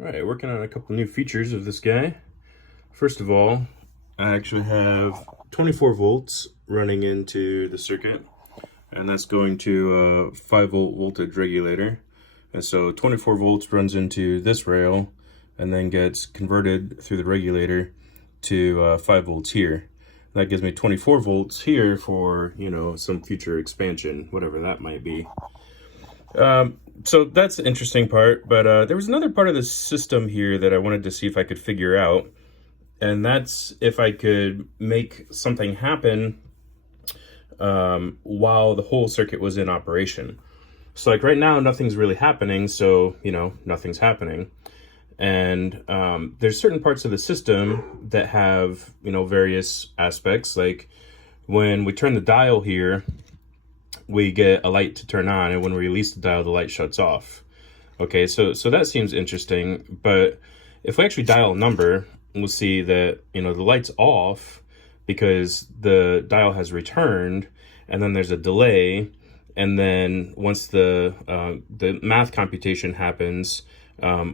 All right, working on a couple new features of this guy. First of all, I actually have 24 volts running into the circuit, and that's going to a 5-volt voltage regulator. And so 24 volts runs into this rail and then gets converted through the regulator to 5 volts here. That gives me 24 volts here for, some future expansion, whatever that might be. So that's the interesting part, but there was another part of the system here that I wanted to see if I could figure out, and that's if I could make something happen while the whole circuit was in operation. So like right now, nothing's really happening, so, nothing's happening. And there's certain parts of the system that have, various aspects, like when we turn the dial here, we get a light to turn on, and when we release the dial, the light shuts off. Okay, so that seems interesting, but if we actually dial a number, we'll see that, the light's off because the dial has returned, and then there's a delay, and then once the math computation happens,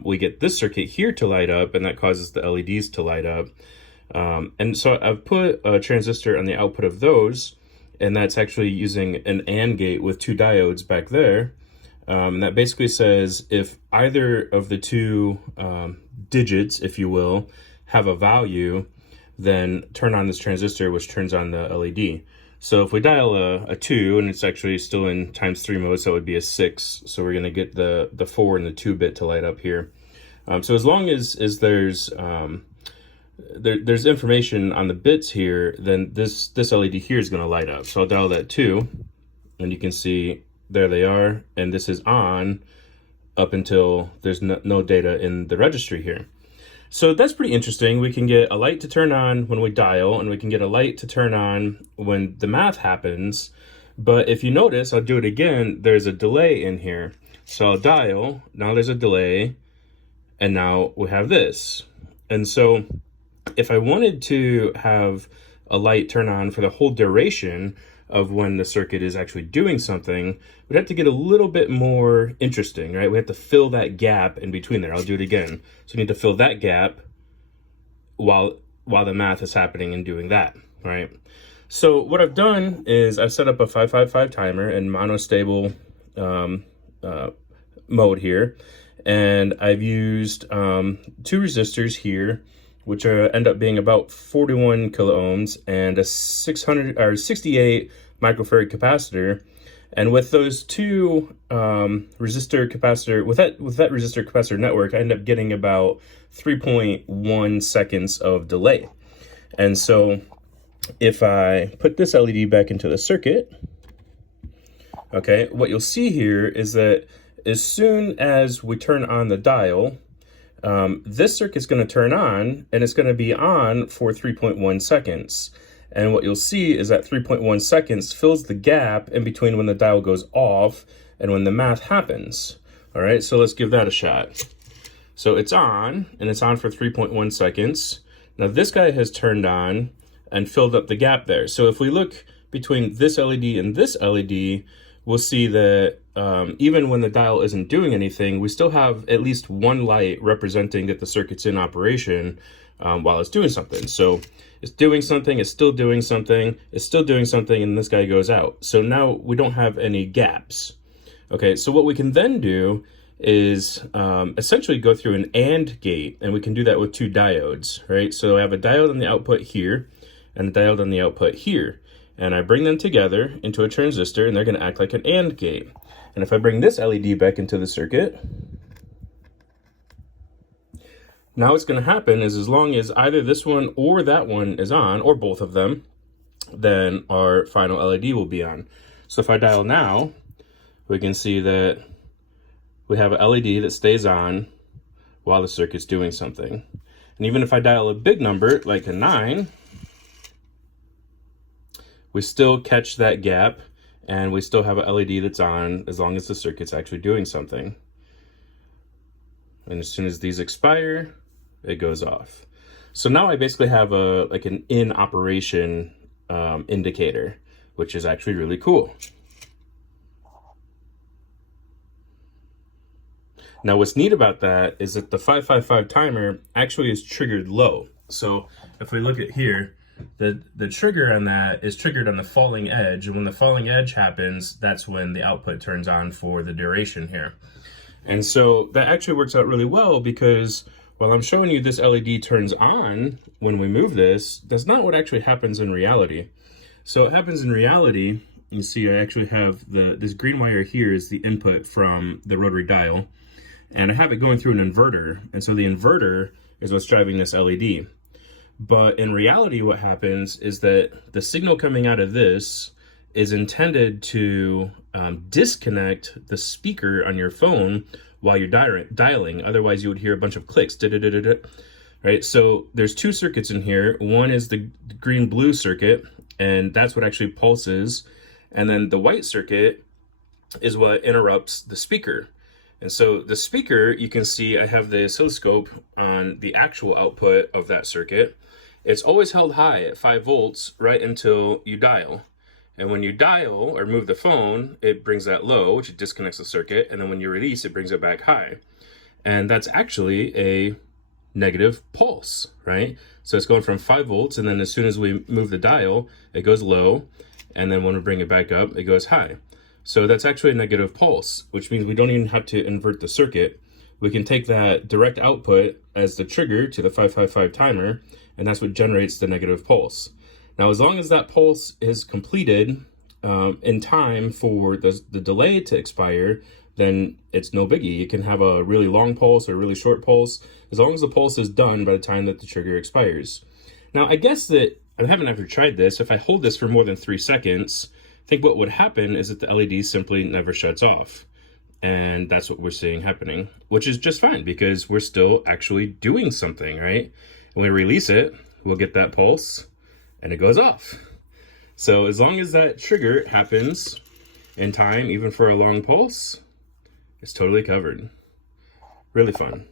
we get this circuit here to light up, and that causes the LEDs to light up. And so I've put a transistor on the output of those, and that's actually using an AND gate with two diodes back there. That basically says if either of the two digits, if you will, have a value, then turn on this transistor, which turns on the LED. So if we dial a 2, and it's actually still in ×3 mode, so it would be a 6. So we're going to get the 4 and the 2 bit to light up here. So as long as there's there's information on the bits here, then this LED here is going to light up. So I'll dial that 2, and you can see there they are, and this is on up until there's no data in the registry here. So that's pretty interesting. We can get a light to turn on when we dial, and we can get a light to turn on when the math happens. But if you notice, I'll do it again, there's a delay in here. So I'll dial, now there's a delay, and now we have this. And so if I wanted to have a light turn on for the whole duration of when the circuit is actually doing something, we'd have to get a little bit more interesting, right? We have to fill that gap in between there. I'll do it again. So we need to fill that gap while the math is happening and doing that, right? So what I've done is I've set up a 555 timer in monostable mode here, and I've used 2 resistors here, which end up being about 41 kiloohms, and a 68 microfarad capacitor. And with those 2 resistor capacitor, with that resistor capacitor network, I end up getting about 3.1 seconds of delay. And so if I put this LED back into the circuit, okay, what you'll see here is that as soon as we turn on the dial, this circuit's going to turn on, and it's going to be on for 3.1 seconds. And what you'll see is that 3.1 seconds fills the gap in between when the dial goes off and when the math happens. All right, so let's give that a shot. So it's on, and it's on for 3.1 seconds. Now this guy has turned on and filled up the gap there. So if we look between this LED and this LED, we'll see that even when the dial isn't doing anything, we still have at least one light representing that the circuit's in operation while it's doing something. So it's doing something, it's still doing something, it's still doing something, and this guy goes out. So now we don't have any gaps. Okay, so what we can then do is essentially go through an AND gate, and we can do that with 2 diodes, right? So I have a diode on the output here and a diode on the output here. And I bring them together into a transistor, and they're going to act like an AND gate. And if I bring this LED back into the circuit, now what's going to happen is as long as either this one or that one is on, or both of them, then our final LED will be on. So if I dial now, we can see that we have an LED that stays on while the circuit's doing something. And even if I dial a big number, like a 9, we still catch that gap, and we still have an LED that's on as long as the circuit's actually doing something. And as soon as these expire, it goes off. So now I basically have an in operation indicator, which is actually really cool. Now, what's neat about that is that the 555 timer actually is triggered low. So if we look at here, the trigger on that is triggered on the falling edge. And when the falling edge happens, that's when the output turns on for the duration here. And so that actually works out really well, because while I'm showing you this LED turns on when we move this, that's not what actually happens in reality. So it happens in reality, you see I actually have this green wire here is the input from the rotary dial, and I have it going through an inverter. And so the inverter is what's driving this LED. But in reality, what happens is that the signal coming out of this is intended to disconnect the speaker on your phone while you're dialing. Otherwise, you would hear a bunch of clicks, right? So there's two circuits in here. One is the green-blue circuit, and that's what actually pulses. And then the white circuit is what interrupts the speaker. And so the speaker, you can see I have the oscilloscope on the actual output of that circuit. It's always held high at 5 volts right until you dial. And when you dial or move the phone, it brings that low, which disconnects the circuit. And then when you release, it brings it back high. And that's actually a negative pulse, right? So it's going from 5 volts, and then as soon as we move the dial, it goes low. And then when we bring it back up, it goes high. So that's actually a negative pulse, which means we don't even have to invert the circuit. We can take that direct output as the trigger to the 555 timer, and that's what generates the negative pulse. Now, as long as that pulse is completed in time for the delay to expire, then it's no biggie. You can have a really long pulse or a really short pulse, as long as the pulse is done by the time that the trigger expires. Now, I guess that I haven't ever tried this. If I hold this for more than 3 seconds, I think what would happen is that the LED simply never shuts off. And that's what we're seeing happening, which is just fine because we're still actually doing something, right? When we release it, we'll get that pulse and it goes off. So as long as that trigger happens in time, even for a long pulse, it's totally covered. Really fun.